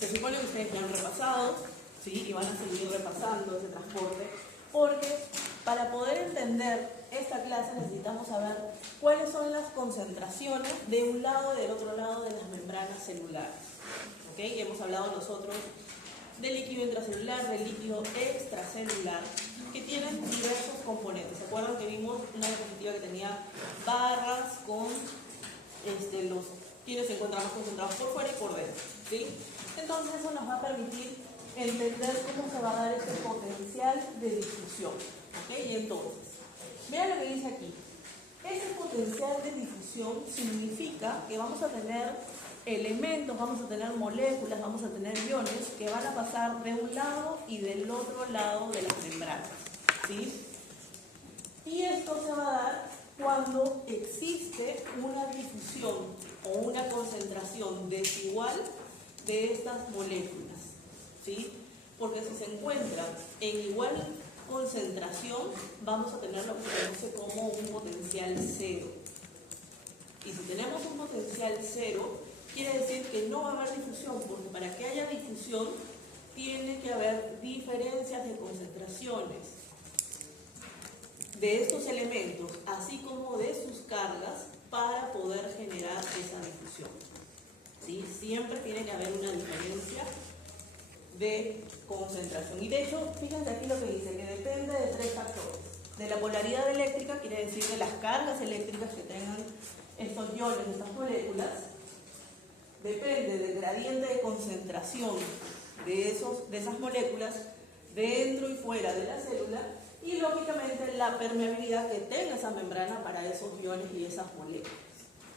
Se supone que ustedes ya han repasado, ¿sí? Y van a seguir repasando ese transporte, porque para poder entender esta clase necesitamos saber cuáles son las concentraciones de un lado y del otro lado de las membranas celulares. ¿Ok? Hemos hablado nosotros del líquido intracelular, del líquido extracelular, que tienen diversos componentes. ¿Se acuerdan que vimos una diapositiva que tenía barras con los quienes se encuentran más concentrados por fuera y por dentro? ¿Sí? Entonces eso nos va a permitir entender cómo se va a dar este potencial de difusión. ¿Ok? Y entonces, vean lo que dice aquí. Ese potencial de difusión significa que vamos a tener elementos, vamos a tener moléculas, vamos a tener iones que van a pasar de un lado y del otro lado de las membranas, ¿sí? Y esto se va a dar cuando existe una difusión o una concentración desigual de estas moléculas, ¿sí? Porque si se encuentran en igual concentración, vamos a tener lo que se conoce como un potencial cero. Y si tenemos un potencial cero, quiere decir que no va a haber difusión, porque para que haya difusión tiene que haber diferencias de concentraciones de estos elementos, así como de sus cargas, para poder generar esa difusión. ¿Sí? Siempre tiene que haber una diferencia de concentración. Y de hecho, fíjense aquí lo que dice, que depende de tres factores. De la polaridad eléctrica, quiere decir de las cargas eléctricas que tengan estos iones, estas moléculas. Depende del gradiente de concentración de esas moléculas dentro y fuera de la célula, y lógicamente la permeabilidad que tenga esa membrana para esos iones y esas moléculas,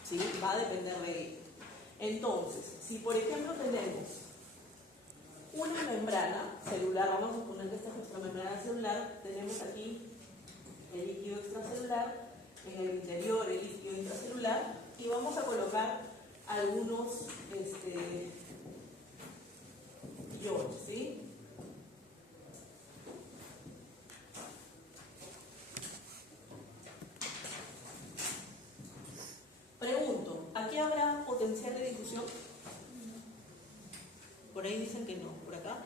¿sí? Va a depender de ello. Entonces, si por ejemplo tenemos una membrana celular, vamos a suponer que esta es nuestra membrana celular, tenemos aquí el líquido extracelular, en el interior el líquido intracelular, y vamos a colocar algunos iones, ¿sí? Pregunto, ¿aquí habrá potencial de difusión? Por ahí dicen que no, ¿por acá?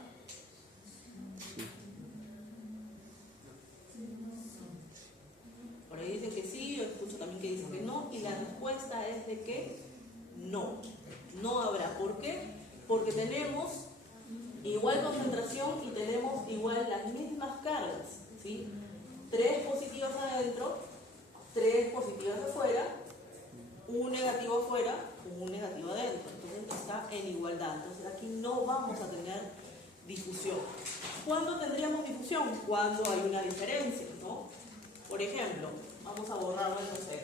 Por ahí dicen que sí, yo escucho también que dicen que no, y la respuesta es de que no, no habrá. ¿Por qué? Porque tenemos igual concentración y tenemos igual las mismas cargas, ¿sí? 3 positivas adentro, 3 positivas afuera, un negativo afuera, un negativo adentro. Entonces está en igualdad. Entonces aquí no vamos a tener difusión. ¿Cuándo tendríamos difusión? Cuando hay una diferencia, ¿no? Por ejemplo, vamos a borrarlo, no sé,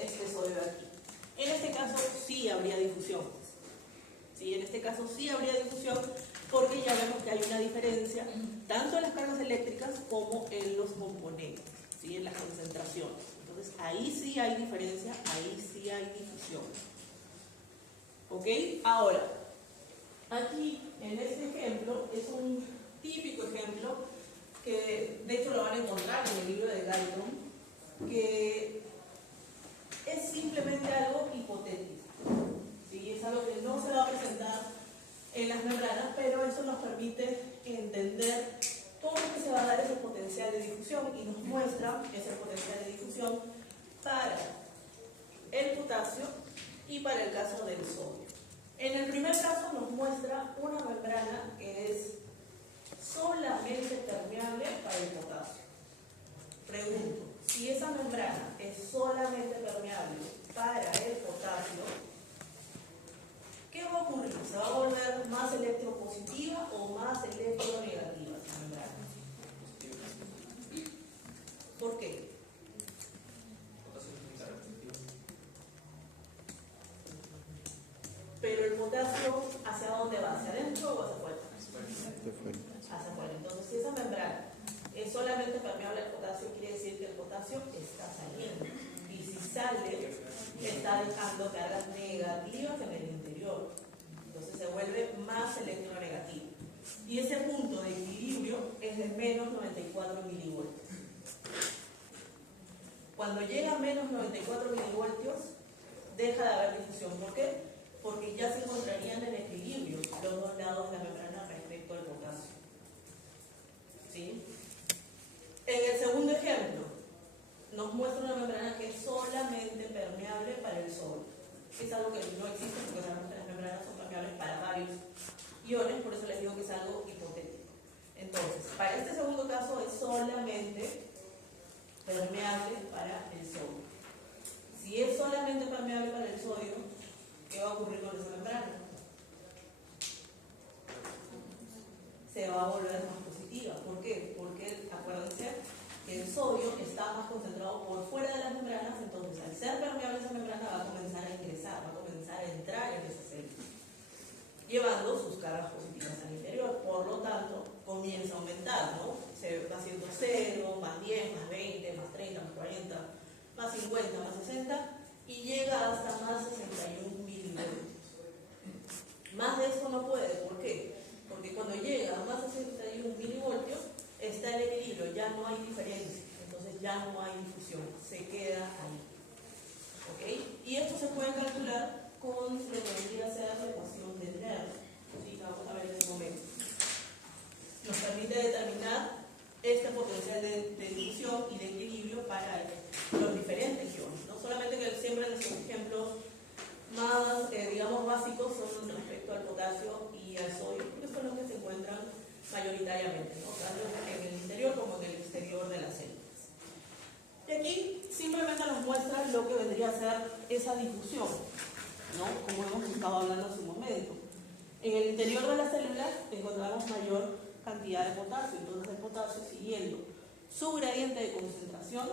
este sodio de aquí. En este caso sí habría difusión. Sí, en este caso sí habría difusión, porque ya vemos que hay una diferencia tanto en las cargas eléctricas como en los componentes, ¿sí? En las concentraciones. Entonces ahí sí hay diferencia, ahí sí hay difusión. ¿Ok? Ahora, aquí en este ejemplo es un típico ejemplo que de hecho lo van a encontrar en el libro de Galton, que es simplemente algo hipotético, ¿sí? Es algo que no se va a presentar en las membranas, pero eso nos permite entender cómo es que se va a dar ese potencial de difusión, y nos muestra ese potencial de difusión para el potasio y para el caso del sodio. En el primer caso nos muestra una membrana que es solamente permeable para el potasio. Pregunto, si esa membrana es solamente permeable para el potasio, ¿qué va a ocurrir? ¿Se va a volver más electropositiva o más electronegativa esa membrana? ¿Por qué? Pero el potasio, ¿hacia dónde va? ¿Hacia adentro o hacia afuera? Hacia afuera. Entonces, si esa membrana es solamente permeable al potasio, quiere decir que el potasio está saliendo. Y si sale, está dejando cargas negativas en el interior. Entonces se vuelve más electronegativo. Y ese punto de equilibrio es de menos 94 milivoltios. Cuando llega a menos 94 milivoltios, deja de haber difusión. ¿Por qué? Porque ya se encontrarían en equilibrio los dos lados de la iones, por eso les digo que es algo hipotético. Entonces, para este segundo caso es solamente permeable para el sodio. Si es solamente permeable para el sodio, ¿qué va a ocurrir con esa membrana? Se va a volver más positiva. ¿Por qué? Porque acuérdense que el sodio está más concentrado por fuera de las membranas, entonces al ser permeable esa membrana va a comenzar a ingresar, va a comenzar a entrar en esa célula, llevando sus cargas positivas al interior. Por lo tanto, comienza a aumentar, ¿no? Se va haciendo 0, más 10, más 20, más 30, más 40, más 50, más 60 y llega hasta más 61 milivoltios. Más de eso no puede. ¿Por qué? Porque cuando llega a más de 61 milivoltios está el equilibrio, ya no hay diferencia, entonces ya no hay difusión, se queda ahí. ¿Ok? Y esto se puede calcular con lo que vendría a ser la ecuación del NER, ¿sí? Vamos a ver en un momento. Nos permite determinar este potencial de difusión y de equilibrio para los diferentes iones. No solamente que siempre nuestros ejemplos más, digamos, básicos son respecto al potasio y al sodio, porque son los que se encuentran mayoritariamente, ¿no? Tanto en el interior como en el exterior de las células. Y aquí simplemente nos muestra lo que vendría a ser esa difusión, ¿no? Como hemos estado hablando hace un momento. En el interior de las células encontramos mayor cantidad de potasio, entonces el potasio, siguiendo su gradiente de concentración,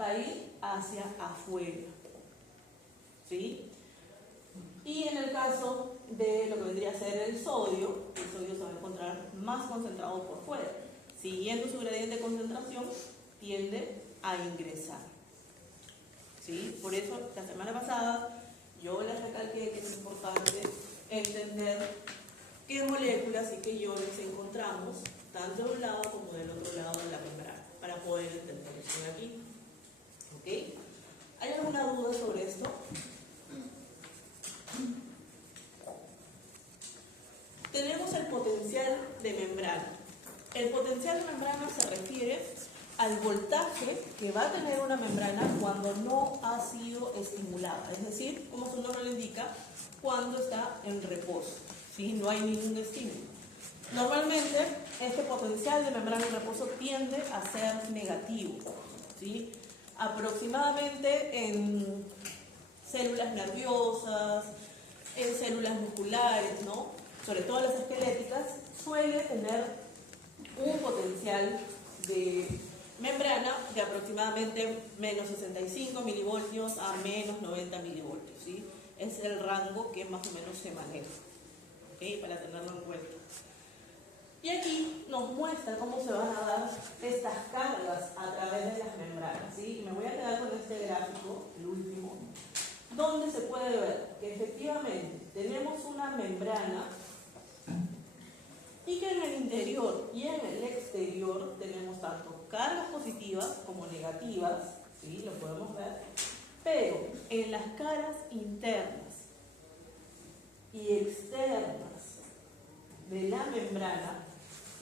va a ir hacia afuera, ¿sí? Y en el caso de lo que vendría a ser el sodio se va a encontrar más concentrado por fuera. Siguiendo su gradiente de concentración, tiende a ingresar, ¿sí? Por eso, la semana pasada, yo les recalqué que es importante entender qué moléculas y qué iones encontramos, tanto de un lado como del otro lado de la membrana, para poder entender esto de aquí. ¿Ok? ¿Hay alguna duda sobre esto? Tenemos el potencial de membrana. El potencial de membrana se refiere al voltaje que va a tener una membrana cuando no ha sido estimulada, es decir, como su nombre lo indica, cuando está en reposo, ¿sí? No hay ningún estímulo. Normalmente, este potencial de membrana en reposo tiende a ser negativo, ¿sí? Aproximadamente en células nerviosas, en células musculares, ¿no? Sobre todo las esqueléticas, suele tener un potencial de membrana de aproximadamente menos 65 milivoltios a menos 90 milivoltios, ¿sí? Es el rango que más o menos se maneja, ¿ok? Para tenerlo en cuenta. Y aquí nos muestra cómo se van a dar estas cargas a través de las membranas, ¿sí? Me voy a quedar con este gráfico, el último, donde se puede ver que efectivamente tenemos una membrana y que en el interior y en el exterior tenemos tanto cargas positivas como negativas, ¿sí? Lo podemos ver, pero en las caras internas y externas de la membrana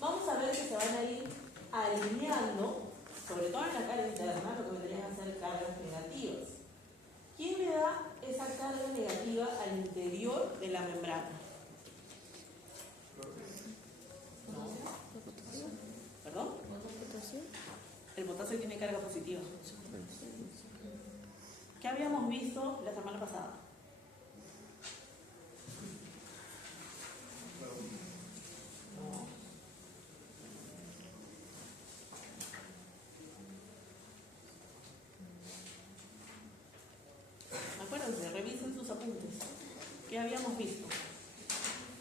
vamos a ver que se van a ir alineando, sobre todo en la cara interna, lo que vendrían a ser cargas negativas. ¿Quién le da esa carga negativa al interior de la membrana? ¿Perdón? El potasio tiene carga positiva. ¿Qué habíamos visto la semana pasada? Acuérdense, revisen sus apuntes. ¿Qué habíamos visto?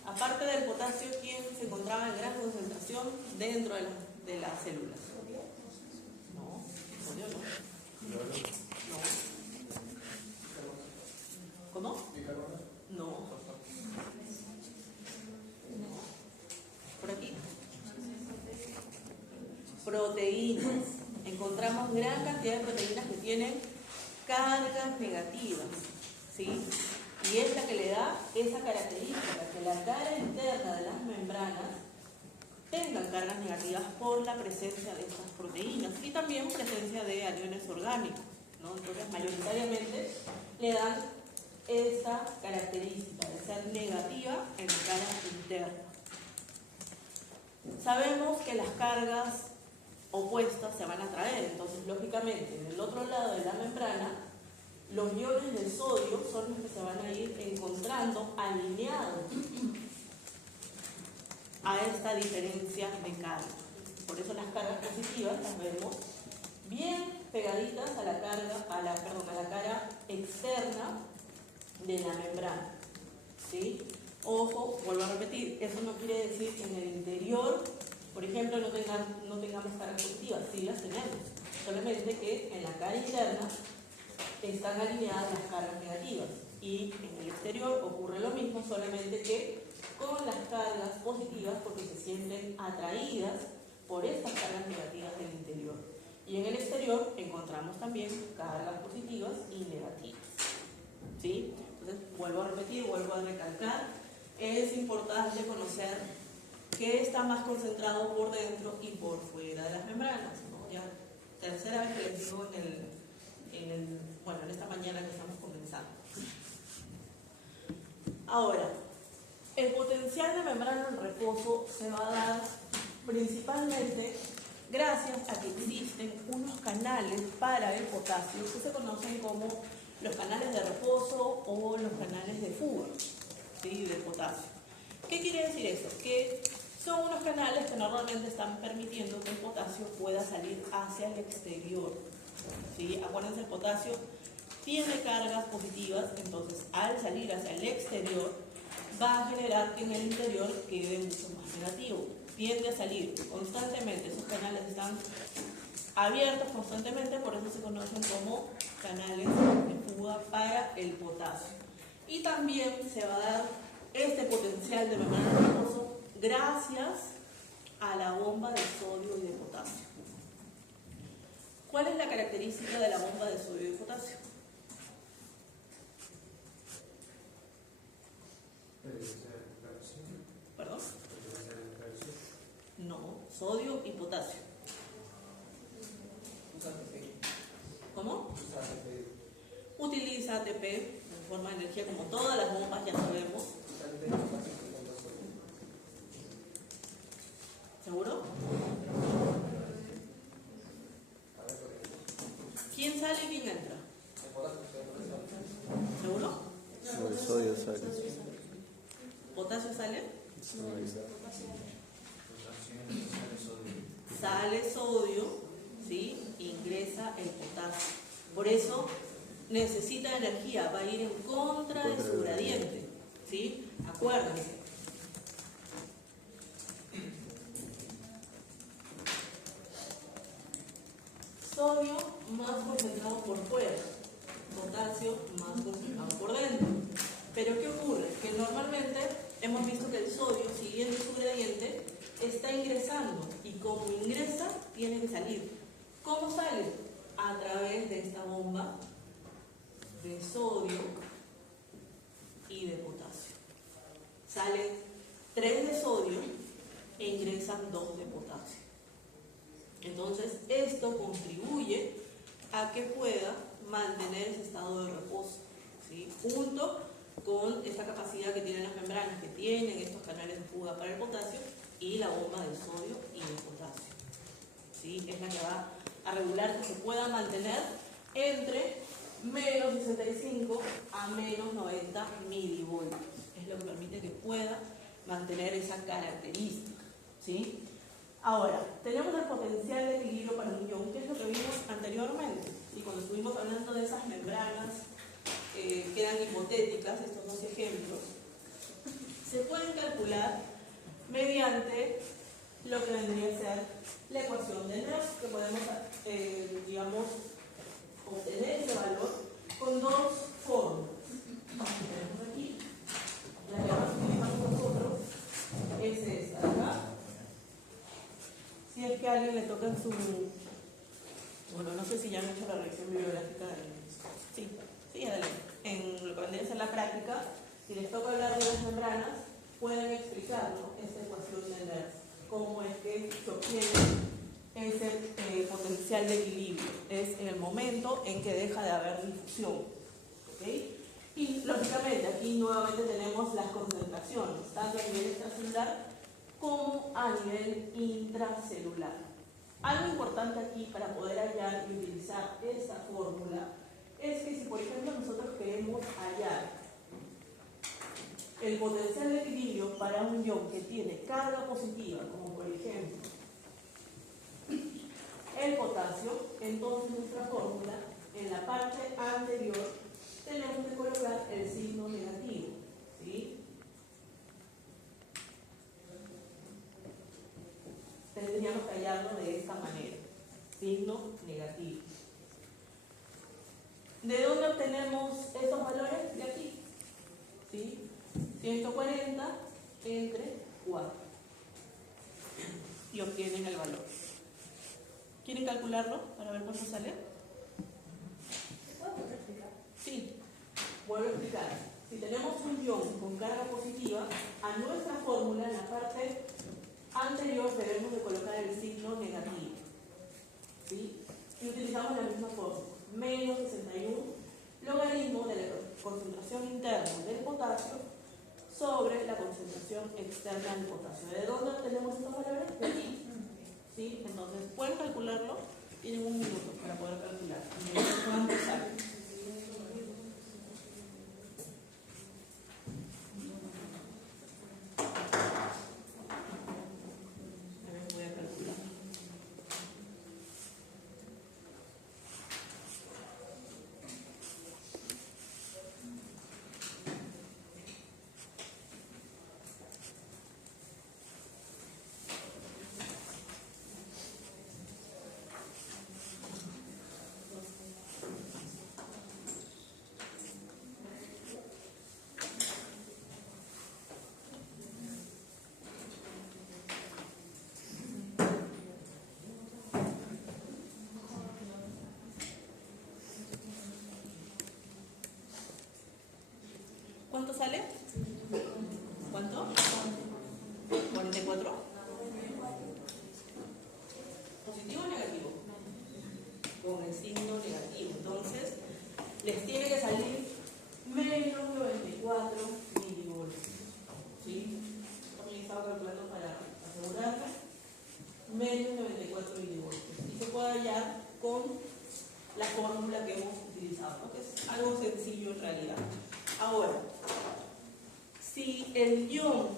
Aparte del potasio, ¿quién se encontraba en gran concentración dentro de las células? No, sodio no. No. ¿Cómo? No. Por aquí. Proteínas. Encontramos gran cantidad de proteínas que tienen cargas negativas, ¿sí? Y es la que le da esa característica, que la cara interna de las membranas tengan cargas negativas por la presencia de estas proteínas y también presencia de aniones orgánicos, ¿no? Entonces, mayoritariamente le dan esta característica de ser negativa en la cara interna, sabemos que las cargas opuestas se van a atraer, entonces lógicamente en el otro lado de la membrana los iones del sodio son los que se van a ir encontrando alineados a esta diferencia de carga. Por eso las cargas positivas las vemos bien pegaditas a la carga, a la cara externa de la membrana, ¿sí? Ojo, vuelvo a repetir, eso no quiere decir que en el interior, por ejemplo, no tengamos cargas positivas, sí las tenemos, solamente que en la cara interna están alineadas las cargas negativas y en el exterior ocurre lo mismo, solamente que con las cargas positivas porque se sienten atraídas por estas cargas negativas del interior. Y en el exterior encontramos también cargas positivas y negativas, ¿sí? Entonces, vuelvo a repetir, vuelvo a recalcar, es importante conocer qué está más concentrado por dentro y por fuera de las membranas, ¿no? Ya tercera vez que les digo en esta mañana que estamos comenzando. Ahora, el potencial de membrana en reposo se va a dar principalmente gracias a que existen unos canales para el potasio que se conocen como los canales de reposo o los canales de fuga, ¿sí? Del potasio. ¿Qué quiere decir eso? Que son unos canales que normalmente están permitiendo que el potasio pueda salir hacia el exterior, ¿sí? Acuérdense, el potasio tiene cargas positivas, entonces al salir hacia el exterior va a generar que en el interior quede mucho más negativo. Tiende a salir constantemente, esos canales están abiertos constantemente, por eso se conocen como canales de fuga para el potasio. Y también se va a dar este potencial de membrana de reposo gracias a la bomba de sodio y de potasio. ¿Cuál es la característica de la bomba de sodio y de potasio? ¿Perdón? No, sodio y potasio. ¿Cómo? Utiliza ATP en forma de energía, como todas las bombas, ya sabemos. ¿Seguro? ¿Quién sale y quién entra? ¿Seguro? El sodio sale. ¿Potasio sale? Sale sodio, ¿sí? Ingresa el potasio. Por eso necesita energía, va a ir en contra de su gradiente, ¿sí? Acuérdense. Sodio más concentrado por fuera, potasio más concentrado por dentro. Pero ¿qué ocurre? Que normalmente hemos visto que el sodio, siguiendo su gradiente, está ingresando y como ingresa, tiene que salir. ¿Cómo sale? A través de esta bomba de sodio y de potasio. Salen 3 de sodio e ingresan 2 de potasio. Entonces, esto contribuye a que pueda mantener ese estado de reposo, ¿sí? Junto con esta capacidad que tienen las membranas, que tienen estos canales de fuga para el potasio y la bomba de sodio y de potasio, ¿sí? Es la que va a regular que se pueda mantener entre menos 65 a menos 90 milivoltios. Es lo que permite que pueda mantener esa característica, ¿sí? Ahora, tenemos el potencial de equilibrio para un ion, que es lo que vimos anteriormente. Y cuando estuvimos hablando de esas membranas que eran hipotéticas, estos dos ejemplos, se pueden calcular mediante lo que vendría a ser la ecuación de Nernst, que podemos, obtener ese valor con dos fórmulas. Tenemos aquí, la que más utilizamos nosotros es esta de acá. Si es que a alguien le toca en su... Bueno, no sé si ya han hecho la reacción bibliográfica. Sí, adelante. En lo que vendría a ser la práctica, si les toca hablar de las membranas, pueden explicar, ¿no?, esta ecuación de Nernst, cómo es que se obtiene ese potencial de equilibrio. Es en el momento en que deja de haber difusión, ¿okay? Y lógicamente aquí nuevamente tenemos las concentraciones, tanto a nivel extracelular como a nivel intracelular. Algo importante aquí para poder hallar y utilizar esta fórmula es que si por ejemplo nosotros queremos hallar el potencial de equilibrio para un ion que tiene carga positiva, como por ejemplo el potasio, entonces nuestra fórmula en la parte anterior tenemos que colocar el signo negativo, ¿sí? Tendríamos que hallarlo de esta manera, signo negativo. ¿De dónde obtenemos estos valores? De aquí, ¿sí? 140 entre 4 y obtienen el valor. ¿Quieren calcularlo para ver cuánto sale? ¿Puedo explicar? Sí, vuelvo a explicar. Si tenemos un ion con carga positiva, a nuestra fórmula en la parte anterior debemos de colocar el signo negativo, ¿sí? Y utilizamos la misma fórmula, menos 61 logaritmo de la concentración interna del potasio sobre la concentración externa del potasio. ¿De dónde obtenemos estos valores? De aquí, ¿sí? Entonces, ¿pueden calcularlo? Tienen un minuto para poder calcular. ¿Cuánto sale? ¿Cuánto sale? ¿Cuánto? 44. ¿Positivo o negativo? Con el signo negativo. Entonces, les tiene que salir menos 94 milivoltios. ¿Sí? También estaba calculando para asegurarme. Menos 94 milivoltios. Y se puede hallar con la fórmula que hemos utilizado, ¿no? Que es algo sencillo en realidad. Ahora, si el ion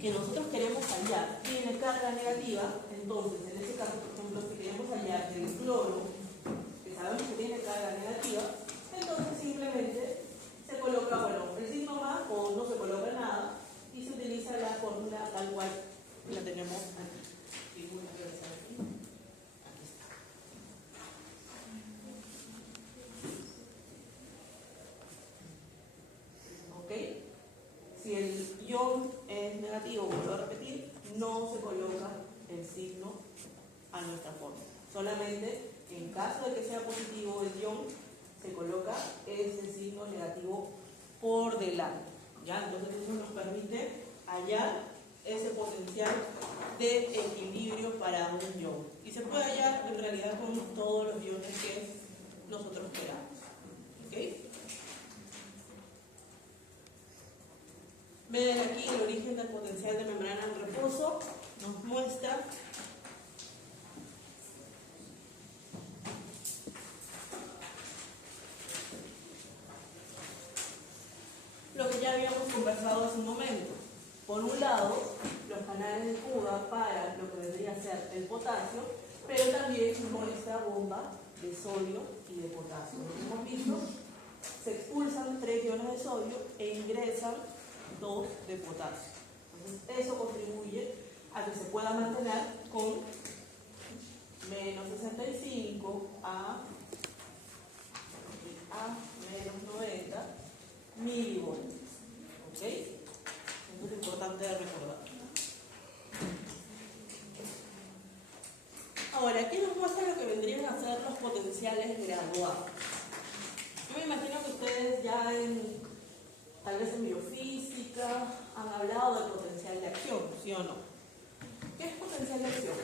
que nosotros queremos hallar tiene carga negativa, entonces en este caso, por ejemplo, si queremos hallar el cloro, que sabemos que tiene carga negativa, entonces simplemente se coloca, bueno, el signo más o no se coloca nada y se utiliza la fórmula tal cual que la tenemos aquí. Si el ion es negativo, vuelvo a repetir, no se coloca el signo a nuestra fórmula. Solamente en caso de que sea positivo el ion, se coloca ese signo negativo por delante. ¿Ya? Entonces eso nos permite hallar ese potencial de equilibrio para un ion. Y se puede hallar en realidad con todos los iones que nosotros queramos. ¿Ok? Ven aquí el origen del potencial de membrana en reposo, nos muestra lo que ya habíamos conversado hace un momento. Por un lado, los canales de fuga para lo que vendría a ser el potasio, pero también nuestra bomba de sodio y de potasio. Como hemos visto, se expulsan 3 iones de sodio e ingresan 2 de potasio. Entonces, eso contribuye a que se pueda mantener con menos 65 a menos 90 milivoltios. ¿Ok? Eso es importante de recordar. Ahora, aquí nos muestra lo que vendrían a ser los potenciales graduados. Yo me imagino que ustedes ya tal vez en biofísica han hablado del potencial de acción, ¿sí o no? ¿Qué es potencial de acción?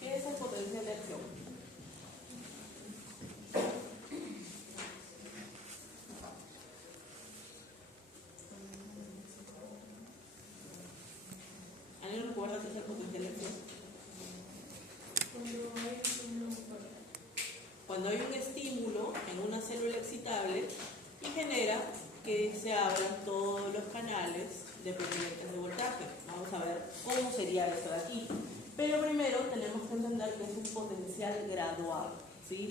¿Qué es el potencial de acción? que es el potencial de acción? Cuando hay un estímulo en una célula excitable y genera que se abran todos los canales dependientes de voltaje. Vamos a ver cómo sería esto de aquí. Pero primero tenemos que entender que es un potencial graduado, ¿sí?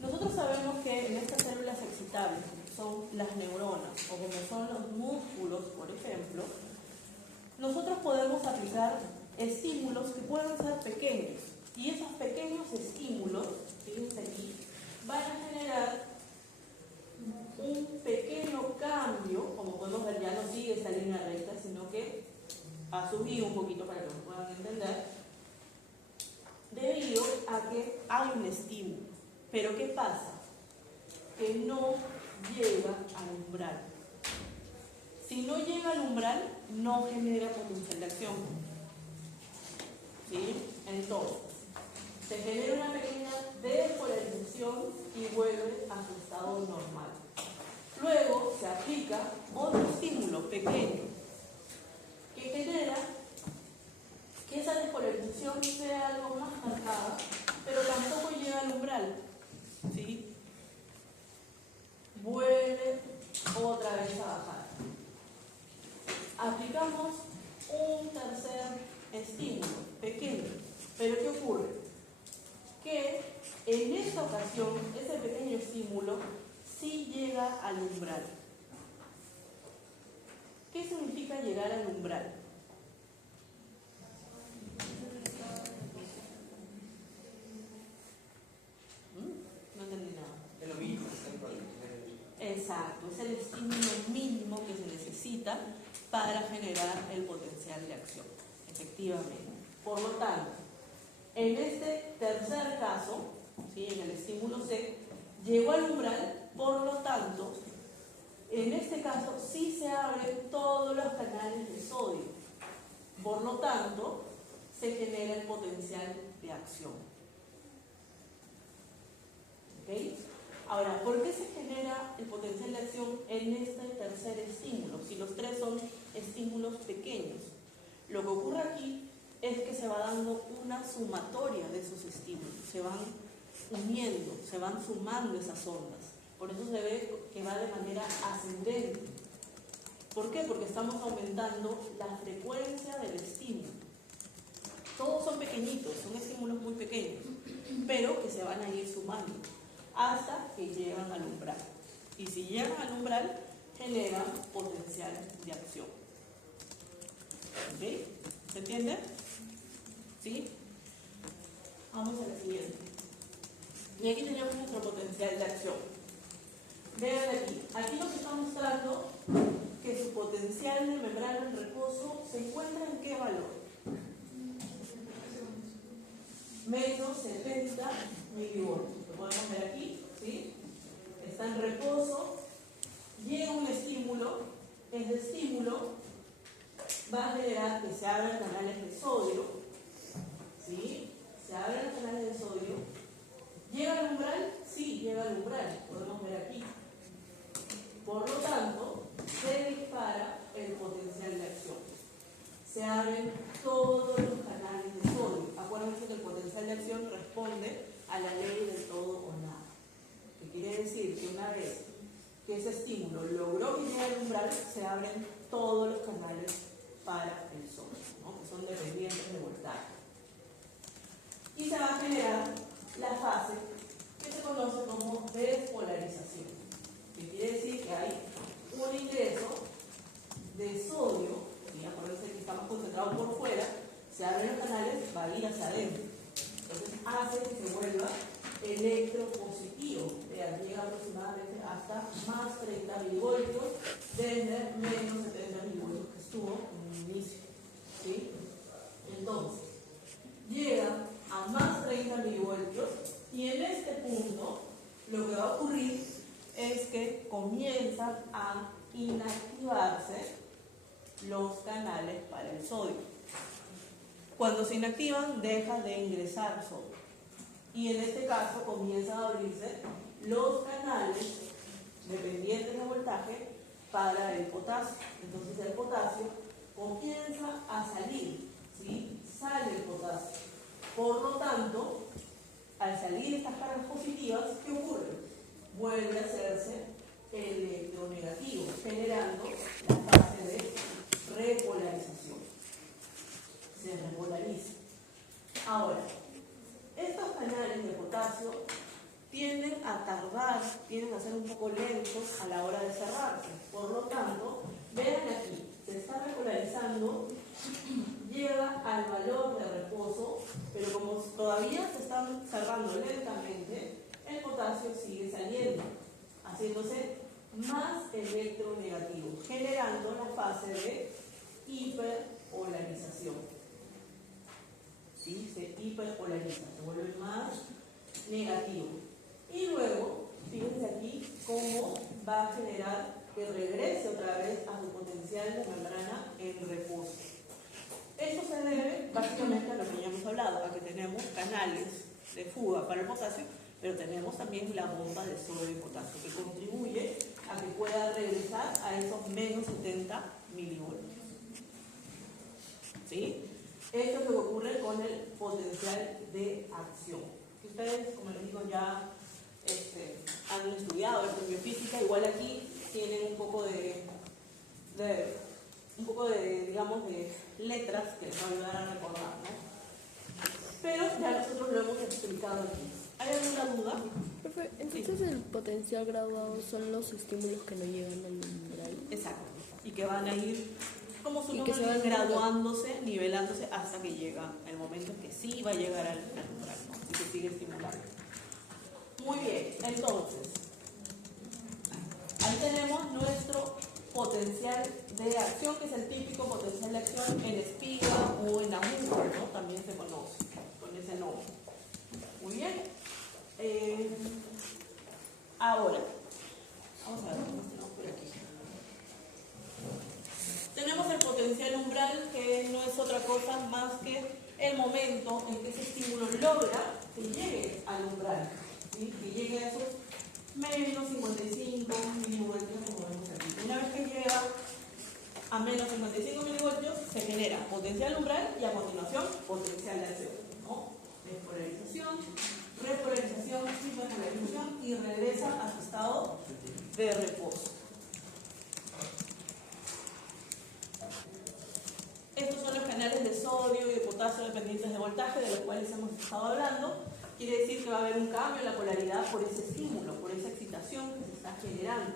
Nosotros sabemos que en estas células excitables, como son las neuronas o como son los músculos, por ejemplo, nosotros podemos aplicar estímulos que pueden ser pequeños. Y esos pequeños estímulos, fíjense aquí, van a generar un pequeño cambio, como podemos ver, ya no sigue esta línea recta, sino que ha subido un poquito para que lo puedan entender, debido a que hay un estímulo. Pero ¿qué pasa? Que no llega al umbral. Si no llega al umbral, no genera potencial de acción. ¿Sí? Entonces, se genera una pequeña despolarización y vuelve a su estado normal. Luego se aplica otro estímulo pequeño que genera que esa despolarización sea algo más marcada, pero tampoco llega al umbral. ¿Sí? Vuelve otra vez a bajar. Aplicamos un tercer estímulo pequeño, pero ¿qué ocurre? Que en esta ocasión ese pequeño estímulo sí llega al umbral. ¿Qué significa llegar al umbral? No entendí nada. Es lo mismo. Exacto, es el estímulo mínimo que se necesita para generar el potencial de acción, efectivamente. Por lo tanto, en este tercer caso, ¿sí? En el estímulo C, llegó al umbral, por lo tanto, en este caso sí se abren todos los canales de sodio. Por lo tanto, se genera el potencial de acción. ¿Ok? Ahora, ¿por qué se genera el potencial de acción en este tercer estímulo? Si los tres son estímulos pequeños. Lo que ocurre aquí es que se va dando una sumatoria de esos estímulos. Se van uniendo, se van sumando esas ondas. Por eso se ve que va de manera ascendente. ¿Por qué? Porque estamos aumentando la frecuencia del estímulo. Todos son pequeñitos, son estímulos muy pequeños, pero que se van a ir sumando hasta que llegan al umbral. Y si llegan al umbral, generan potencial de acción. ¿Ok? ¿Se entiende? ¿Sí? Vamos a la siguiente. Y aquí tenemos nuestro potencial de acción. Vean aquí. Aquí nos está mostrando que su potencial de membrana en reposo se encuentra en qué valor. Menos 70 milivoltios. Lo podemos ver aquí, ¿sí? Está en reposo, llega un estímulo, ese estímulo va a generar que se abran canales de sodio, ¿sí? Se abren los canales de sodio. ¿Llega al umbral? Sí, llega al umbral, podemos ver aquí. Por lo tanto, se dispara el potencial de acción. Se abren todos los canales de sodio. Acuérdense que el potencial de acción responde a la ley del todo o nada. Que quiere decir que una vez que ese estímulo logró llegar al umbral, se abren todos los canales para el sodio, ¿no? Que son dependientes de voltaje. Y se va a generar la fase que se conoce como despolarización. Que quiere decir que hay un ingreso de sodio, y acuérdense que estamos concentrados por fuera, se abren los canales, va a ir hacia adentro. Entonces hace que se vuelva electropositivo. Llega aproximadamente hasta más 30 milivoltios desde menos 70 milivoltios que estuvo en el inicio. ¿Sí? Entonces, llega a más 30 milivoltios y en este punto lo que va a ocurrir es que comienzan a inactivarse los canales para el sodio. Cuando se inactivan, deja de ingresar sodio. Y en este caso comienzan a abrirse los canales dependientes de voltaje para el potasio. Entonces el potasio comienza a salir, ¿sí? Sale el potasio. Por lo tanto, al salir estas cargas positivas, ¿qué ocurre? Vuelve a hacerse electronegativo, generando la fase de repolarización. Se repolariza. Ahora, estos canales de potasio tienden a tardar, tienden a ser un poco lentos a la hora de cerrarse. Por lo tanto, vean aquí, se está repolarizando, llega al valor de reposo, pero como todavía se están cerrando lentamente, el potasio sigue saliendo, haciéndose más electronegativo, generando la fase de hiperpolarización. ¿Sí? Se hiperpolariza, se vuelve más negativo. Y luego, fíjense aquí cómo va a generar que regrese otra vez a su potencial de membrana en reposo. Esto se debe básicamente a lo que ya hemos hablado, a que tenemos canales de fuga para el potasio, pero tenemos también la bomba de sodio y potasio, que contribuye a que pueda regresar a esos menos 70 milivoltios. ¿Sí? Esto es lo que ocurre con el potencial de acción. Si ustedes, como les digo, ya han estudiado en biofísica, igual aquí tienen un poco de digamos, de letras que les va a ayudar a recordar, ¿no? Pero ya nosotros lo hemos explicado aquí. ¿Hay alguna duda? Profe, entonces sí. El potencial graduado son los estímulos que no llegan al umbral. Exacto. Y que van a ir, como su y nombre que se van graduándose, nivelándose hasta que llega el momento en que sí va a llegar al umbral, ¿no? Y que sigue estimulando. Muy bien, entonces, ahí tenemos nuestro potencial de acción, que es el típico potencial de acción en espiga o en aguja, ¿no? También se conoce con ese nombre. Muy bien. Ahora, vamos a ver cómo tenemos por aquí. Tenemos el potencial umbral, que no es otra cosa más que el momento en que ese estímulo logra que llegue al umbral, ¿sí? Que llegue a esos menos 55 milivoltios, como vemos aquí. Una vez que llega a menos 55 milivoltios, se genera potencial umbral y a continuación potencial de acción, ¿no? Despolarización, repolarización, hiperpolarización y regresa a su estado de reposo. Estos son los canales de sodio y de potasio dependientes de voltaje, de los cuales hemos estado hablando. Quiere decir que va a haber un cambio en la polaridad por ese estímulo, por esa excitación que se está generando,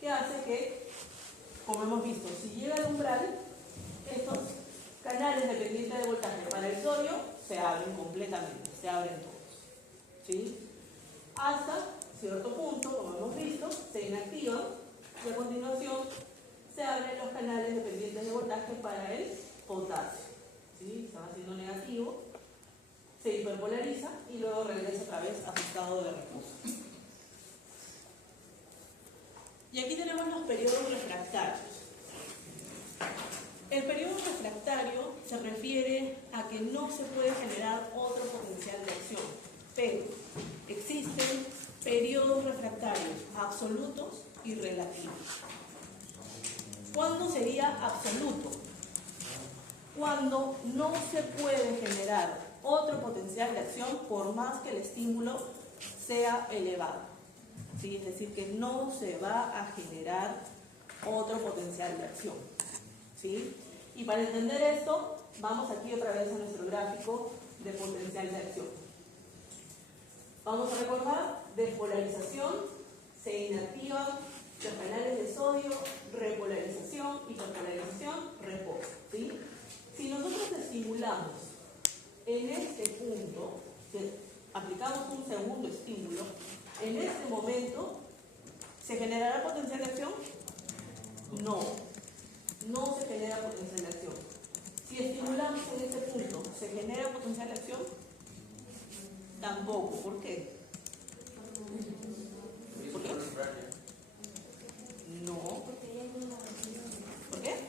que hace que, como hemos visto, si llega al umbral, estos canales dependientes de voltaje para el sodio se abren completamente, se abren todos, ¿sí? Hasta cierto punto, como hemos visto, se inactivan y a continuación se abren los canales dependientes de voltaje para el potasio, ¿sí? Se va haciendo negativo, se hiperpolariza y luego regresa otra vez a su estado de reposo. Y aquí tenemos los periodos refractarios. El periodo refractario se refiere a que no se puede generar otro potencial de acción, pero existen periodos refractarios absolutos y relativos. ¿Cuándo sería absoluto? Cuando no se puede generar otro potencial de acción por más que el estímulo sea elevado, ¿sí? Es decir, que no se va a generar otro potencial de acción, ¿sí? Y para entender esto, vamos aquí otra vez a nuestro gráfico de potencial de acción. Vamos a recordar, despolarización, se inactivan los canales de sodio, repolarización, hiperpolarización, reposo, ¿sí? Si nosotros estimulamos en este punto, aplicamos un segundo estímulo, en este momento, ¿se generará potencial de acción? No, no se genera potencial de acción. Si estimulamos en este punto, ¿se genera potencial de acción? Tampoco. ¿Por qué? ¿Por qué? No. ¿Por qué?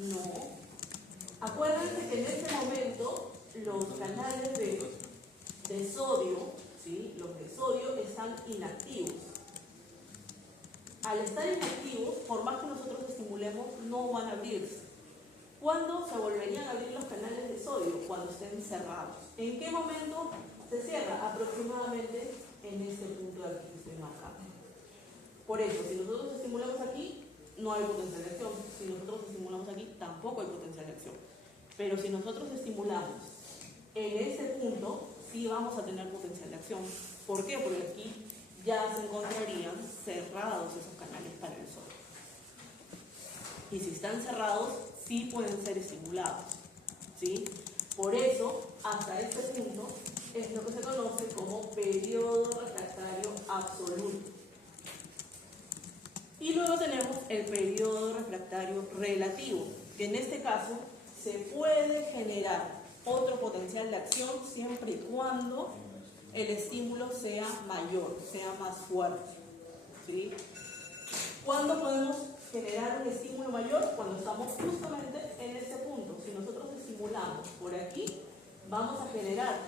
No. Acuérdense que en este momento los canales de sodio, ¿sí? Los de sodio están inactivos. al estar inactivos, por más que nosotros estimulemos, no van a abrirse. ¿Cuándo se volverían a abrir los canales de sodio? Cuando estén cerrados. ¿En qué momento se cierra? Aproximadamente en este punto de aquí que estoy marcando. Por eso, si nosotros estimulamos aquí, no hay potencial de acción. Si nosotros estimulamos aquí, tampoco hay potencial de acción. Pero si nosotros estimulamos en ese punto, sí vamos a tener potencial de acción. ¿Por qué? Porque aquí ya se encontrarían cerrados esos canales para el sodio. Y si están cerrados, sí pueden ser estimulados, ¿sí? Por eso, hasta este punto, es lo que se conoce como periodo refractario absoluto. Y luego tenemos el periodo refractario relativo, que en este caso se puede generar otro potencial de acción siempre y cuando el estímulo sea mayor, sea más fuerte, ¿sí? ¿Cuándo podemos generar un estímulo mayor? Cuando estamos justamente en este punto. Si nosotros estimulamos por aquí, vamos a generar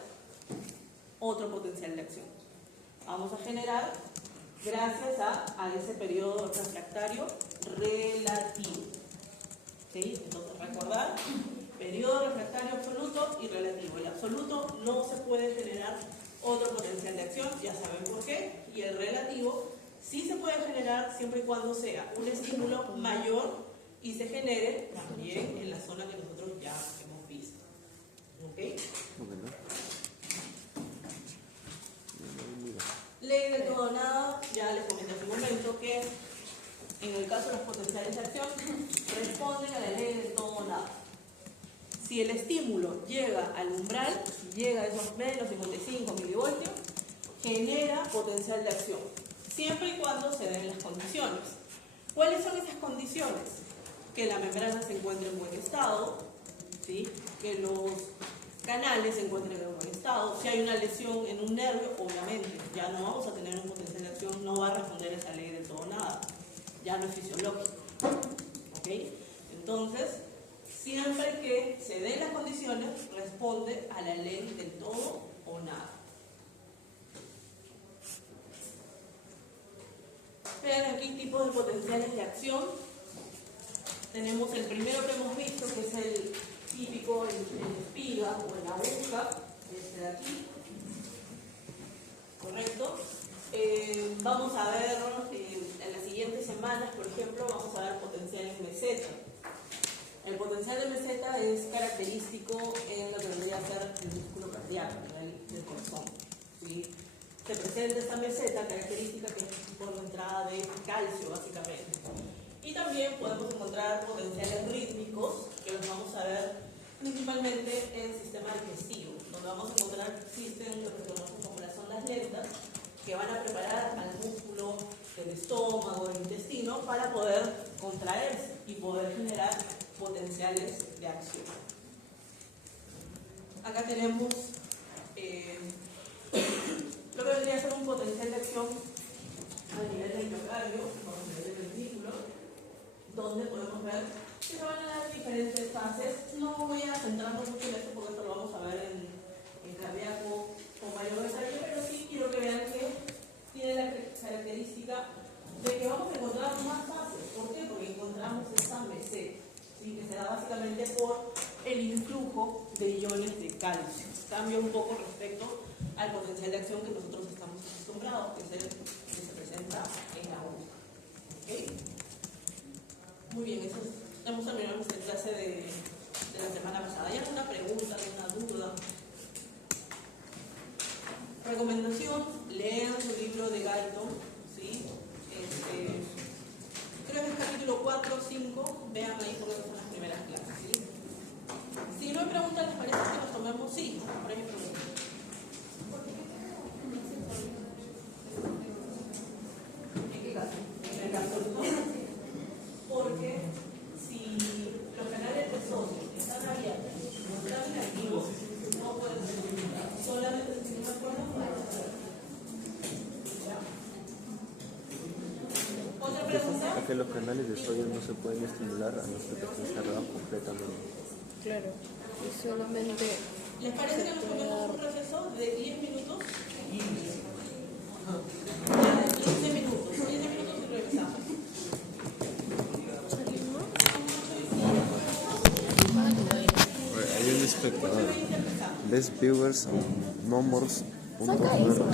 otro potencial de acción. Vamos a generar gracias a ese periodo refractario relativo. ¿Sí? Entonces, recordar, periodo refractario absoluto y relativo. El absoluto no se puede generar otro potencial de acción, ya saben por qué, y el relativo sí se puede generar siempre y cuando sea un estímulo mayor y se genere también en la zona que nosotros ya hemos visto. ¿Ok? Ley del todo o nada, ya les comenté hace un momento que en el caso de los potenciales de acción responden a la ley del todo o nada. Si el estímulo llega al umbral, llega a esos menos 55 milivoltios, genera potencial de acción, siempre y cuando se den las condiciones. ¿Cuáles son esas condiciones? Que la membrana se encuentre en buen estado, ¿sí? Que los canales se encuentren en buen estado. Si hay una lesión en un nervio, obviamente ya no vamos a tener un potencial de acción, no va a responder esa ley del todo o nada, ya no es fisiológico. ¿Ok? Entonces, siempre que se den las condiciones, responde a la ley del todo o nada. Vean aquí tipos de potenciales de acción. Tenemos el primero que hemos visto, que es el típico en espiga o en aguja, este de aquí. ¿Correcto? Vamos a ver en las siguientes semanas, por ejemplo, vamos a ver potencial en meseta. El potencial de meseta es característico en lo que vendría a ser el músculo cardíaco, a nivel del corazón, ¿sí? Se presenta esta meseta característica que es por la entrada de calcio, básicamente. Y también podemos encontrar potenciales rítmicos, que los vamos a ver principalmente en el sistema digestivo, donde vamos a encontrar que existen lo que conocemos como las ondas lentas, que van a preparar al músculo del estómago, del intestino, para poder contraerse y poder generar potenciales de acción. Acá tenemos lo que vendría a ser un potencial de acción a nivel del miocardio o a nivel del ventrículo, donde podemos ver que se van a dar diferentes fases. No voy a centrarnos mucho en esto porque esto lo vamos a ver en cardíaco con mayor detalle, pero sí quiero que vean que tiene la característica de que vamos a encontrar más fases. ¿Por qué? Porque encontramos esta meseta, ¿sí? Que se da básicamente por el influjo de iones de calcio. Cambia un poco respecto al potencial de acción que nosotros estamos acostumbrados, que es el que se presenta en la aguja. ¿Okay? Muy bien, eso hemos terminado nuestra clase de la semana pasada. ¿Hay alguna pregunta, alguna duda? Recomendación, lean su libro de Guyton, ¿sí? Creo que es capítulo 4 o 5, vean ahí porque son las primeras clases, ¿sí? Si no hay preguntas, ¿les parece que nos tomemos? Sí, por ahí hay preguntas. ¿En qué caso? En el absoluto. Porque si los canales de sodio están abiertos, no están inactivos, no pueden ser utilizados. Solamente si no me acuerdo, pueden hacer. ¿Otra pregunta? Es que los canales de sodio no se pueden estimular a no ser que estén cerrados completamente. Claro, y solamente... ¿Les parece que nos tomemos un receso de 10 minutos? 15 minutos y regresamos. espectador. 8:20 empezamos. Best viewers, numbers, Saca eso.